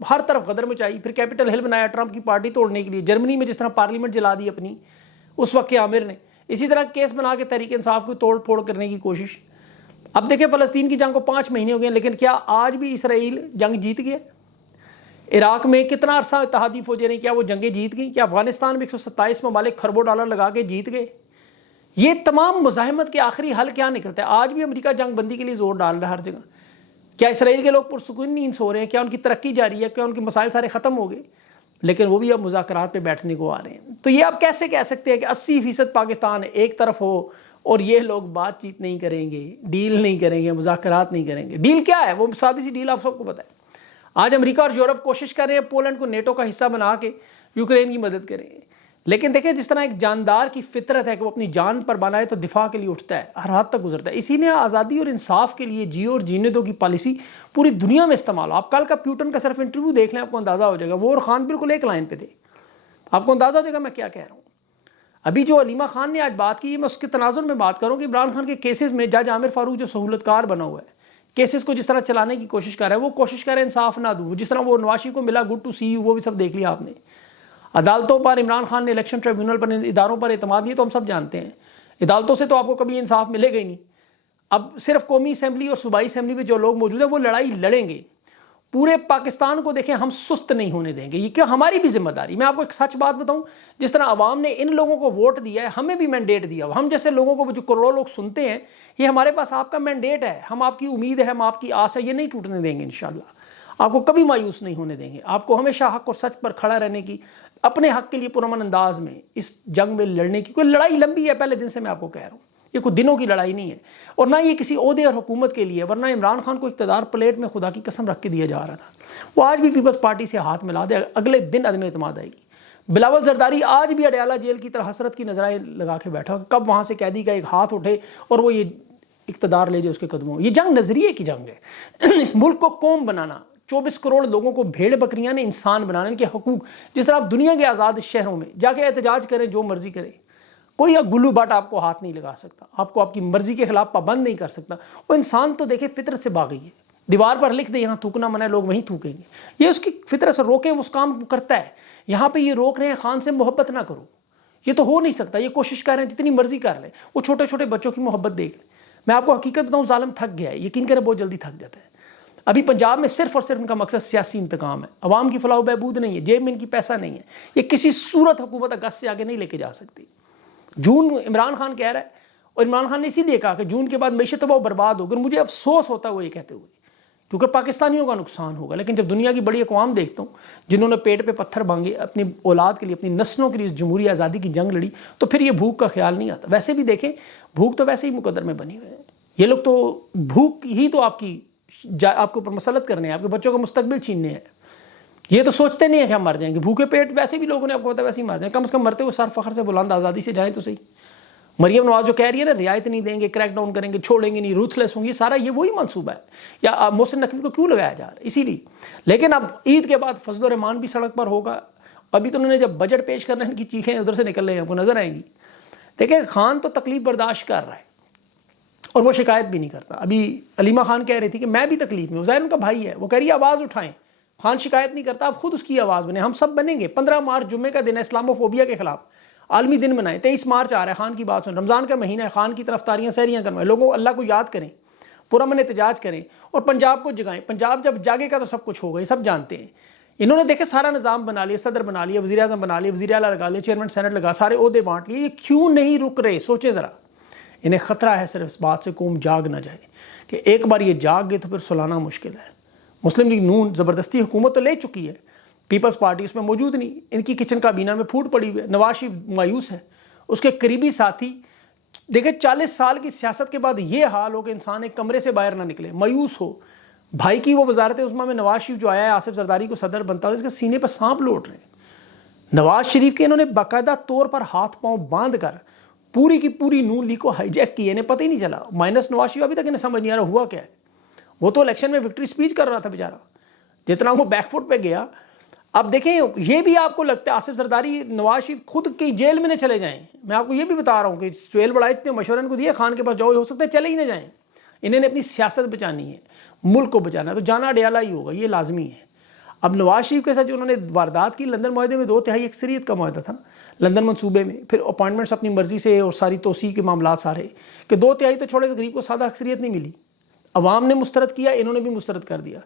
ہر طرف غدر مچائی، پھر کیپٹل ہل بنایا ٹرمپ کی پارٹی توڑنے کے لیے، جرمنی میں جس طرح پارلیمنٹ جلا دی اپنی اس وقت کے عامر نے، اسی طرح کیس بنا کے تحریک انصاف کو توڑ پھوڑ کرنے کی کوشش۔ اب دیکھیں فلسطین کی جنگ کو 5 مہینے ہو گئے، لیکن کیا آج بھی اسرائیل جنگ جیت گیا؟ عراق میں کتنا عرصہ اتحادی فوجیں رہیں، کیا وہ جنگیں جیت گئیں؟ کیا افغانستان میں 127 ممالک کھربوں ڈالر لگا کے جیت گئے؟ یہ تمام مزاحمت کے آخری حل کیا نکلتا ہے؟ آج بھی امریکہ جنگ بندی کے لیے زور ڈال رہا ہے ہر جگہ۔ کیا اسرائیل کے لوگ پرسکون نیند سو رہے ہیں؟ کیا ان کی ترقی جاری ہے؟ کیا ان کے مسائل سارے ختم ہو گئے؟ لیکن وہ بھی اب مذاکرات پہ بیٹھنے کو آ رہے ہیں۔ تو یہ آپ کیسے کہہ سکتے ہیں کہ 80% پاکستان ایک طرف ہو اور یہ لوگ بات چیت نہیں کریں گے، ڈیل نہیں کریں گے، مذاکرات نہیں کریں گے؟ ڈیل کیا ہے؟ وہ سادی سی ڈیل آپ سب کو پتہ ہے۔ آج امریکہ اور یورپ کوشش کر رہے ہیں پولینڈ کو نیٹو کا حصہ بنا کے یوکرین کی مدد کریں۔ لیکن دیکھیں جس طرح ایک جاندار کی فطرت ہے کہ وہ اپنی جان پر بنائے تو دفاع کے لیے اٹھتا ہے، ہر حد تک گزرتا ہے، اسی لیے آزادی اور انصاف کے لیے جیو اور جینے دو کی پالیسی پوری دنیا میں استعمال ہو۔ آپ کل کا پیوٹن کا صرف انٹرویو دیکھ لیں، آپ کو اندازہ ہو جائے گا، وہ اور خان بالکل ایک لائن پہ تھے، آپ کو اندازہ ہو جائے گا میں کیا کہہ رہا ہوں۔ ابھی جو علیمہ خان نے آج بات کی، میں اس کے تناظر میں بات کروں کہ عمران خان کے کیسز میں جج عامر فاروق جو سہولت کار بنا ہوا ہے، کیسز کو جس طرح چلانے کی کوشش کر رہا ہے، وہ کوشش کر رہے ہیں انصاف نہ دوں، جس طرح وہ نواز شریف کو ملا گڈ ٹو سی یو، وہ بھی سب دیکھ لیا آپ نے۔ عدالتوں پر عمران خان نے الیکشن ٹریبیونل پر اداروں پر اعتماد نہیں، تو ہم سب جانتے ہیں عدالتوں سے تو آپ کو کبھی انصاف ملے گا ہی نہیں۔ اب صرف قومی اسمبلی اور صوبائی اسمبلی میں جو لوگ موجود ہیں وہ لڑائی لڑیں گے، پورے پاکستان کو دیکھیں ہم سست نہیں ہونے دیں گے، یہ کیا ہماری بھی ذمہ داری۔ میں آپ کو ایک سچ بات بتاؤں، جس طرح عوام نے ان لوگوں کو ووٹ دیا ہے، ہمیں بھی مینڈیٹ دیا ہوا، ہم جیسے لوگوں کو جو کروڑوں لوگ سنتے ہیں، یہ ہمارے پاس آپ کا مینڈیٹ ہے، ہم آپ کی امید ہے، ہم آپ کی آس ہے، یہ نہیں ٹوٹنے دیں گے انشاءاللہ۔ آپ کو کبھی مایوس نہیں ہونے دیں گے، آپ کو ہمیشہ حق اور سچ پر کھڑا رہنے کی، اپنے حق کے لیے پرامن انداز میں اس جنگ میں لڑنے کی۔ کوئی لڑائی لمبی ہے، پہلے دن سے میں آپ کو کہہ رہا ہوں، یہ کوئی دنوں کی لڑائی نہیں ہے، اور نہ یہ کسی عہدے اور حکومت کے لیے، ورنہ عمران خان کو اقتدار پلیٹ میں خدا کی قسم رکھ کے دیا جا رہا تھا، وہ آج بھی پیپلز پارٹی سے ہاتھ ملا دے، اگلے دن عدم اعتماد آئے گی۔ بلاول زرداری آج بھی اڈیالہ جیل کی طرح حسرت کی نظریں لگا کے بیٹھا، کب وہاں سے قیدی کا ایک ہاتھ اٹھے اور وہ یہ اقتدار لے جائے اس کے قدموں۔ یہ جنگ نظریے کی جنگ ہے، اس ملک کو قوم بنانا، 24 کروڑ لوگوں کو بھیڑ بکریاں نے انسان بنانا، ان کے حقوق، جس طرح آپ دنیا کے آزاد شہروں میں جا کے احتجاج کریں، جو مرضی کریں، کوئی گلو بٹ آپ کو ہاتھ نہیں لگا سکتا، آپ کو آپ کی مرضی کے خلاف پابند نہیں کر سکتا۔ وہ انسان تو دیکھیں فطرت سے باغی ہے، دیوار پر لکھ دے یہاں تھوکنا منع ہے، لوگ وہیں تھوکیں گے، یہ اس کی فطرت سے روکیں، اس کام کو کرتا ہے۔ یہاں پہ یہ روک رہے ہیں خان سے محبت نہ کرو، یہ تو ہو نہیں سکتا، یہ کوشش کر رہے ہیں جتنی مرضی کر لیں، وہ چھوٹے چھوٹے بچوں کی محبت دیکھ لیں۔ میں آپ کو حقیقت بتاؤں، ظالم تھک گیا ہے، یقین کریں بہت جلدی تھک جاتا ہے۔ ابھی پنجاب میں صرف اور صرف ان کا مقصد سیاسی انتقام ہے، عوام کی فلاح و بہبود نہیں ہے، جیب میں ان کی پیسہ نہیں ہے، یہ کسی صورت حکومت اگست سے آگے نہیں لے کے جا سکتی۔ جون عمران خان کہہ رہا ہے، اور عمران خان نے اسی لیے کہا کہ جون کے بعد معیشت تباہ و برباد ہوگی، اور مجھے افسوس ہوتا ہے وہ یہ کہتے ہوئے، کیونکہ پاکستانیوں کا نقصان ہوگا۔ لیکن جب دنیا کی بڑی اقوام دیکھتا ہوں جنہوں نے پیٹ پہ پتھر مانگے، اپنی اولاد کے لیے، اپنی نسلوں کے لیے اس جمہوری آزادی کی جنگ لڑی، تو پھر یہ بھوک کا خیال نہیں آتا۔ ویسے بھی دیکھیں بھوک تو ویسے ہی مقدر میں بنی ہوئی ہے، یہ لوگ تو بھوک ہی تو آپ کے اوپر مسلط کرنے ہیں، آپ کے بچوں کا مستقبل چھیننے ہیں۔ یہ تو سوچتے نہیں ہیں کہ ہم مر جائیں گے، بھوکے پیٹ ویسے بھی لوگوں نے آپ کو پتا ویسے ہی مر جائیں، کم از کم مرتے ہوئے سر فخر سے بلند آزادی سے جائیں تو صحیح۔ مریم نواز جو کہہ رہی ہے نا، رعایت نہیں دیں گے، کریک ڈاؤن کریں گے، چھوڑیں گے نہیں، روتھلیس ہوں گے، سارا یہ وہی منصوبہ ہے، یا محسن نقوی کو کیوں لگایا جا رہا ہے اسی لیے۔ لیکن اب عید کے بعد فضل الرحمان بھی سڑک پر ہوگا، ابھی تو انہوں نے جب بجٹ پیش کرنا ہے، ان کی چیخیں ادھر سے نکل رہی ہیں، آپ کو نظر آئیں گی۔ دیکھیں خان تو تکلیف برداشت کر رہا ہے اور وہ شکایت بھی نہیں کرتا۔ ابھی علیمہ خان کہہ رہی تھی کہ میں بھی تکلیف میں ہوں، ظاہر ان کا بھائی ہے، وہ کہہ رہی ہے آواز اٹھائیں، خان شکایت نہیں کرتا، آپ خود اس کی آواز بنیں، ہم سب بنیں گے۔ 15 مارچ جمعے کا دن ہے، اسلامو فوبیا کے خلاف عالمی دن منائیں۔ 23 مارچ آ رہا ہے، خان کی بات سن، رمضان کا مہینہ ہے، خان کی طرف تاریاں سیریاں کروائیں، لوگوں اللہ کو یاد کریں، پرامن احتجاج کریں، اور پنجاب کو جگائیں۔ پنجاب جب جاگے گا تو سب کچھ ہوگا، یہ سب جانتے ہیں۔ انہوں نے دیکھے سارا نظام بنا لیا، صدر بنا لیا، وزیر اعظم بنا لیا، وزیر اعلیٰ لگا لیا، چیئرمین سینٹ لگا، سارے عہدے بانٹ لیے، یہ کیوں نہیں رک رہے؟ سوچیں ذرا۔ انہیں خطرہ ہے صرف اس بات سے قوم جاگ نہ جائے، کہ ایک بار یہ جاگ گئے تو پھر سلانا مشکل ہے۔ مسلم لیگ نون زبردستی حکومت تو لے چکی ہے، پیپلز پارٹی اس میں موجود نہیں، ان کی کچن کابینہ میں پھوٹ پڑی ہوئی ہے، نواز شریف مایوس ہے، اس کے قریبی ساتھی دیکھیں 40 سال کی سیاست کے بعد یہ حال ہو کہ انسان ایک کمرے سے باہر نہ نکلے، مایوس ہو۔ بھائی کی وہ وزارت عظمیٰ میں نواز شریف جو آیا ہے، آصف زرداری کو صدر بنتا ہے، اس کے سینے پر سانپ لوٹ رہے ہیں۔ نواز شریف کے انہوں نے باقاعدہ طور پر ہاتھ پاؤں باندھ کر پوری کی پوری نون لیگ کو ہائی جیک کی، انہیں پتہ ہی نہیں چلا، مائنس نواز شریف ابھی تک انہیں سمجھ نہیں آ رہا ہوا کیا ہے۔ وہ تو الیکشن میں وکٹری سپیچ کر رہا تھا بیچارہ، جتنا وہ بیک فٹ پہ گیا۔ اب دیکھیں یہ بھی آپ کو لگتا ہے آصف زرداری نواز شریف خود کی جیل میں نہ چلے جائیں؟ میں آپ کو یہ بھی بتا رہا ہوں کہ سہیل بڑا اتنے مشورے ان کو دیے، خان کے پاس جاؤ، ہو سکتا ہے چلے ہی نہ جائیں، انہیں نے اپنی سیاست بچانی ہے، ملک کو بچانا ہے، تو جانا اڈیالہ ہی ہوگا، یہ لازمی ہے۔ اب نواز شریف کے ساتھ جو انہوں نے واردات کی لندن معاہدے میں 2/3 اکثریت کا معاہدہ تھا نا لندن منصوبے میں، پھر اپائنٹمنٹس اپنی مرضی سے اور ساری توسیع کے معاملات سارے، کہ 2/3 تو چھوڑے، غریب کو سادہ اکثریت نہیں ملی، عوام نے مسترد کیا، انہوں نے بھی مسترد کر دیا۔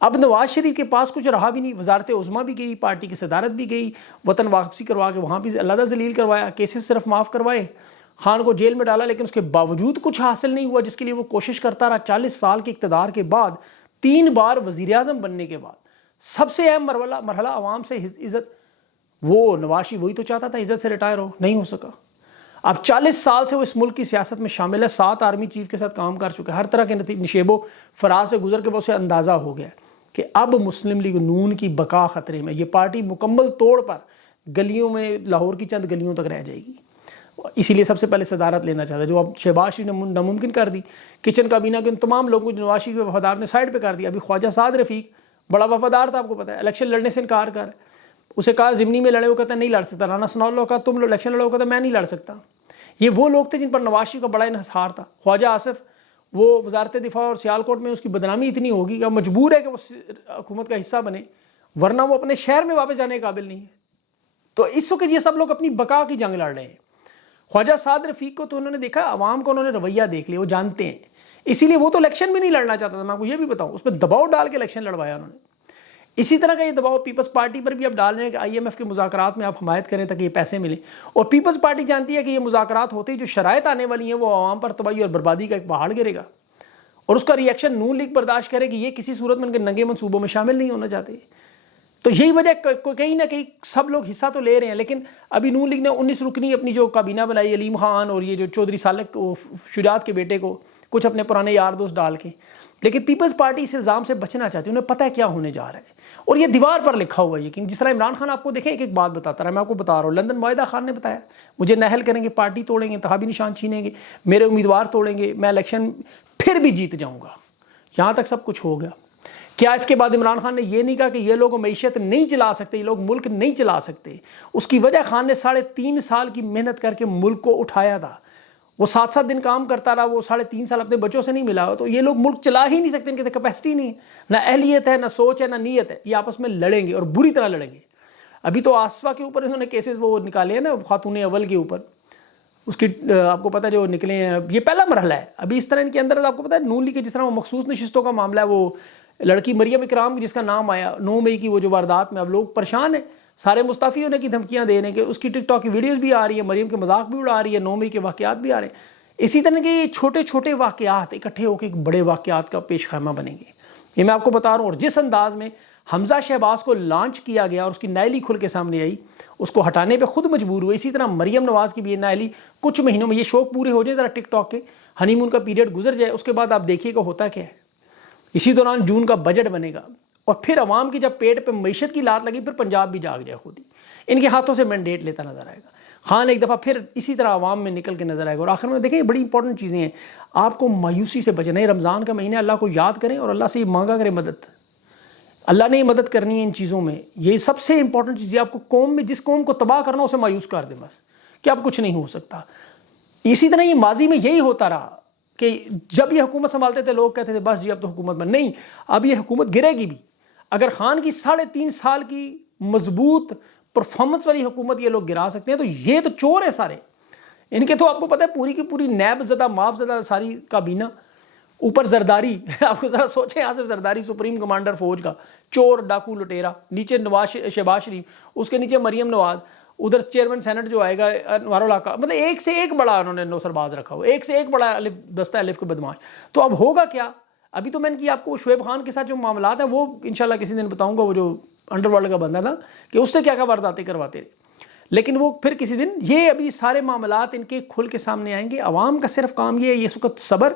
اب نواز شریف کے پاس کچھ رہا بھی نہیں، وزارت عظمیٰ بھی گئی، پارٹی کی صدارت بھی گئی، وطن واپسی کروا کے وہاں بھی علیحدہ ذلیل کروایا، کیسز صرف معاف کروائے، خان کو جیل میں ڈالا، لیکن اس کے باوجود کچھ حاصل نہیں ہوا جس کے لیے وہ کوشش کرتا رہا۔ 40 سال کے اقتدار کے بعد، 3 بار وزیر اعظم بننے کے بعد، سب سے اہم مرحلہ عوام سے عزت، وہ نواز شریف وہی تو چاہتا تھا عزت سے ریٹائر ہو، نہیں ہو سکا۔ اب 40 سال سے وہ اس ملک کی سیاست میں شامل ہے، 7 آرمی چیف کے ساتھ کام کر چکے، ہر طرح کے نشیب و فراز سے گزر کے اسے اندازہ ہو گیا کہ اب مسلم لیگ نون کی بقا خطرے میں، یہ پارٹی مکمل طور پر گلیوں میں، لاہور کی چند گلیوں تک رہ جائے گی۔ اسی لیے سب سے پہلے صدارت لینا چاہتا ہے، جو اب شہباز شریف نے ناممکن کر دی۔ کچن کابینہ کے ان تمام لوگوں کو نواز شریف کے وفادار نے سائڈ پہ کر دیا۔ ابھی خواجہ سعد رفیق بڑا وفادار تھا، آپ کو پتا ہے، الیکشن لڑنے سے انکار کر، اسے کہا ضمنی میں لڑے، وہ کہتا نہیں لڑ سکتا۔ رانا ثناء اللہ کہا تم لوگ الیکشن لڑو، کہتا میں نہیں لڑ سکتا۔ یہ وہ لوگ تھے جن پر نواز شریف کا بڑا انحصار تھا۔ خواجہ آصف، وہ وزارت دفاع اور سیالکوٹ میں اس کی بدنامی اتنی ہوگی کہ مجبور ہے کہ وہ حکومت کا حصہ بنے، ورنہ وہ اپنے شہر میں واپس جانے کے قابل نہیں ہے۔ تو اس وقت یہ سب لوگ اپنی بقا کی جنگ لڑ رہے ہیں۔ خواجہ سعد رفیق کو تو انہوں نے دیکھا، عوام کو انہوں نے رویہ دیکھ لیا، وہ جانتے ہیں، اسی لیے وہ تو الیکشن بھی نہیں لڑنا چاہتا تھا، میں آپ کو یہ بھی بتاؤں، اس پہ دباؤ ڈال کے الیکشن لڑوایا انہوں نے۔ اسی طرح کا یہ دباؤ پیپلز پارٹی پر بھی اب ڈال رہے ہیں کہ آئی ایم ایف کے مذاکرات میں آپ حمایت کریں تاکہ یہ پیسے ملیں، اور پیپلز پارٹی جانتی ہے کہ یہ مذاکرات ہوتے ہی جو شرائط آنے والی ہیں وہ عوام پر تباہی اور بربادی کا ایک پہاڑ گرے گا، اور اس کا ری ایکشن نون لیگ برداشت کرے گی، یہ کسی صورت میں ان کے ننگے منصوبوں میں شامل نہیں ہونا چاہتے۔ تو یہی وجہ کہیں نہ کہیں سب لوگ حصہ تو لے رہے ہیں، لیکن ابھی نون لیگ نے 19 رکنی اپنی جو کابینہ بنائی، علیم خان اور یہ جو چودھری سالک شجاعت کے بیٹے کو، کچھ اپنے پرانے یار دوست ڈال کے، لیکن پیپلز پارٹی اس الزام سے بچنا چاہتی ہے، انہیں پتہ ہے کیا ہونے جا رہا ہے، اور یہ دیوار پر لکھا ہوا ہے یہ، کہ جس طرح عمران خان آپ کو دیکھیں ایک بات بتاتا رہا، میں آپ کو بتا رہا ہوں، لندن معاہدہ خان نے بتایا مجھے نہل کریں گے، پارٹی توڑیں گے، انتخابی نشان چھینیں گے، میرے امیدوار توڑیں گے، میں الیکشن پھر بھی جیت جاؤں گا، یہاں تک سب کچھ ہو گیا۔ کیا اس کے بعد عمران خان نے یہ نہیں کہا کہ یہ لوگ معیشت نہیں چلا سکتے، یہ لوگ ملک نہیں چلا سکتے؟ اس کی وجہ خان نے 3.5 سال کی محنت کر کے ملک کو اٹھایا تھا، وہ 7 دن کام کرتا رہا، وہ 3.5 سال اپنے بچوں سے نہیں ملا، تو یہ لوگ ملک چلا ہی نہیں سکتے، ان کی کیپیسٹی نہیں ہے، نہ اہلیت ہے، نہ سوچ ہے، نہ نیت ہے، یہ آپس میں لڑیں گے اور بری طرح لڑیں گے۔ ابھی تو آصفہ کے اوپر انہوں نے کیسز وہ نکالے ہیں نا، خاتون اول کے اوپر، اس کی آپ کو پتہ ہے جو نکلے ہیں، یہ پہلا مرحلہ ہے۔ ابھی اس طرح ان کے اندر آپ کو پتہ ہے نون لیگ کے جس طرح وہ مخصوص نشستوں کا معاملہ ہے، وہ لڑکی مریم اکرام جس کا نام آیا 9 مئی کی، وہ جو واردات میں اب لوگ پریشان ہیں، سارے مستعفی ہونے کی دھمکیاں دے رہے ہیں کہ اس کی ٹک ٹاک کی ویڈیوز بھی آ رہی ہیں، مریم کے مذاق بھی اڑا رہی ہے، 9 مئی کے واقعات بھی آ رہے ہیں۔ اسی طرح کے چھوٹے چھوٹے واقعات اکٹھے ہو کے ایک بڑے واقعات کا پیش خیمہ بنیں گے، یہ میں آپ کو بتا رہا ہوں۔ اور جس انداز میں حمزہ شہباز کو لانچ کیا گیا اور اس کی نائلی کھل کے سامنے آئی، اس کو ہٹانے پہ خود مجبور ہوئے، اسی طرح مریم نواز کی بھی نائلی کچھ مہینوں میں، یہ شوق پورے ہو جائے ذرا ٹک ٹاک کے، ہنی مون کا پیریڈ گزر جائے، اس کے بعد آپ دیکھیے کہ ہوتا کیا ہے۔ اسی دوران جون کا بجٹ بنے گا، اور پھر عوام کی جب پیٹ پہ معیشت کی لات لگی، پھر پنجاب بھی جاگ جائے خود ہی، ان کے ہاتھوں سے مینڈیٹ لیتا نظر آئے گا خان ایک دفعہ، پھر اسی طرح عوام میں نکل کے نظر آئے گا۔ اور آخر میں دیکھیں، یہ بڑی امپورٹنٹ چیزیں ہیں، آپ کو مایوسی سے بچنا ہے، رمضان کا مہینہ، اللہ کو یاد کریں اور اللہ سے یہ مانگا کریں مدد، اللہ نے مدد کرنی ہے ان چیزوں میں، یہ سب سے امپورٹنٹ چیز ہے۔ آپ کو قوم میں جس قوم کو تباہ کرنا اسے مایوس کر دیں بس، کہ اب کچھ نہیں ہو سکتا۔ اسی طرح یہ ماضی میں یہی ہوتا رہا کہ جب یہ حکومت سنبھالتے تھے لوگ کہتے تھے بس جی اب تو حکومت بن نہیں، اب یہ حکومت گرے گی بھی۔ اگر خان کی 3.5 سال کی مضبوط پرفارمنس والی حکومت یہ لوگ گرا سکتے ہیں، تو یہ تو چور ہے سارے، ان کے تو آپ کو پتہ ہے پوری کی پوری نیب زدہ معاف زدہ ساری کابینہ، اوپر زرداری آپ کو ذرا سوچیں، آصف زرداری سپریم کمانڈر فوج کا، چور ڈاکو لٹیرا، نیچے شہباز شریف، اس کے نیچے مریم نواز، ادھر چیئرمین سینٹ جو آئے گا انوار الحق، مطلب ایک سے ایک بڑا انہوں نے نوسر باز رکھا ہو، ایک سے ایک بڑا دستہ الف کے بدماش۔ تو اب ہوگا کیا؟ ابھی تو میں نے کی آپ کو شعیب خان کے ساتھ جو معاملات ہیں وہ انشاءاللہ کسی دن بتاؤں گا، وہ جو انڈر ورلڈ کا بندہ تھا کہ اس سے کیا کیا وارداتیں کرواتے رہے، لیکن وہ پھر کسی دن، یہ ابھی سارے معاملات ان کے کھل کے سامنے آئیں گے۔ عوام کا صرف کام یہ ہے، یہ اس وقت صبر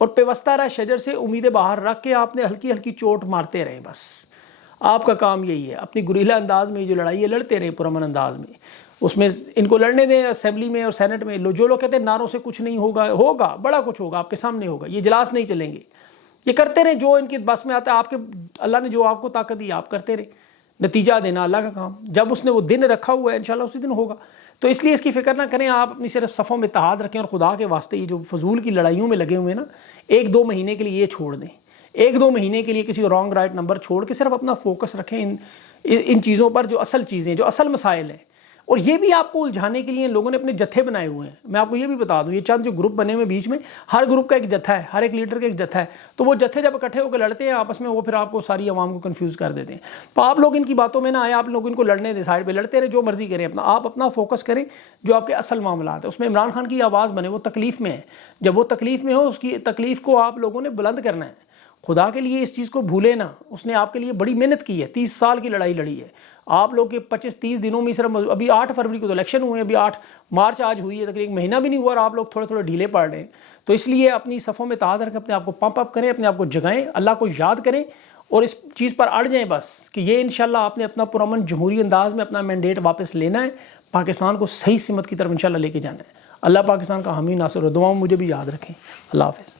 اور پیوستہ رہ شجر سے امید باہر رکھ کے آپ نے ہلکی ہلکی چوٹ مارتے رہے، بس آپ کا کام یہی ہے، اپنی گریلا انداز میں جو لڑائی ہے لڑتے رہے پرامن انداز میں، اس میں ان کو لڑنے دیں اسمبلی میں اور سینٹ میں۔ جو لوگ کہتے ہیں نعروں سے کچھ نہیں ہوگا، ہوگا بڑا کچھ ہوگا، آپ کے سامنے ہوگا، یہ اجلاس نہیں چلیں گے، یہ کرتے رہیں جو ان کی بس میں آتا ہے، آپ کے اللہ نے جو آپ کو طاقت دی آپ کرتے رہیں، نتیجہ دینا اللہ کا کام، جب اس نے وہ دن رکھا ہوا ہے انشاءاللہ اسی دن ہوگا۔ تو اس لیے اس کی فکر نہ کریں، آپ اپنی صرف صفوں میں اتحاد رکھیں، اور خدا کے واسطے یہ جو فضول کی لڑائیوں میں لگے ہوئے ہیں نا، 1-2 مہینے کے لیے یہ چھوڑ دیں، 1-2 مہینے کے لیے کسی رانگ رائٹ نمبر چھوڑ کے صرف اپنا فوکس رکھیں ان چیزوں پر جو اصل چیزیں، جو اصل مسائل ہیں. اور یہ بھی آپ کو الجھانے کے لیے ان لوگوں نے اپنے جتھے بنائے ہوئے ہیں. میں آپ کو یہ بھی بتا دوں، یہ چند جو گروپ بنے ہوئے بیچ میں، ہر گروپ کا ایک جتھا ہے، ہر ایک لیڈر کا ایک جتھا ہے. تو وہ جتھے جب اکٹھے ہو کے لڑتے ہیں آپس میں، وہ پھر آپ کو ساری عوام کو کنفیوز کر دیتے ہیں. تو آپ لوگ ان کی باتوں میں نہ آئے، آپ لوگ ان کو لڑنے دیں، سائڈ پہ لڑتے رہے، جو مرضی کریں، آپ اپنا فوکس کریں جو آپ کے اصل معاملات ہیں. اس میں عمران خان کی آواز بنے، وہ تکلیف میں ہے. جب وہ تکلیف میں ہو، اس کی تکلیف کو آپ لوگوں نے بلند کرنا ہے. خدا کے لیے اس چیز کو بھولے نا، اس نے آپ کے لیے بڑی محنت کی ہے، 30 سال کی لڑائی لڑی ہے. آپ لوگ کے 25-30 دنوں میں صرف ابھی 8 فروری کو تو الیکشن ہوئے ہیں، ابھی 8 مارچ آج ہوئی ہے، تقریباً مہینہ بھی نہیں ہوا، اور آپ لوگ تھوڑے تھوڑے ڈھیلے پڑ رہے ہیں. تو اس لیے اپنی صفوں میں اتحاد رکھیں، اپنے آپ کو پمپ اپ کریں، اپنے آپ کو جگائیں، اللہ کو یاد کریں اور اس چیز پر اڑ جائیں بس کہ یہ انشاءاللہ آپ نے اپنا پرامن جمہوری انداز میں اپنا مینڈیٹ واپس لینا ہے، پاکستان کو صحیح سمت کی طرف انشاءاللہ لے کے جانا ہے. اللہ پاکستان کا حامی ناصر و دعاؤں مجھے بھی یاد رکھیں. اللہ حافظ.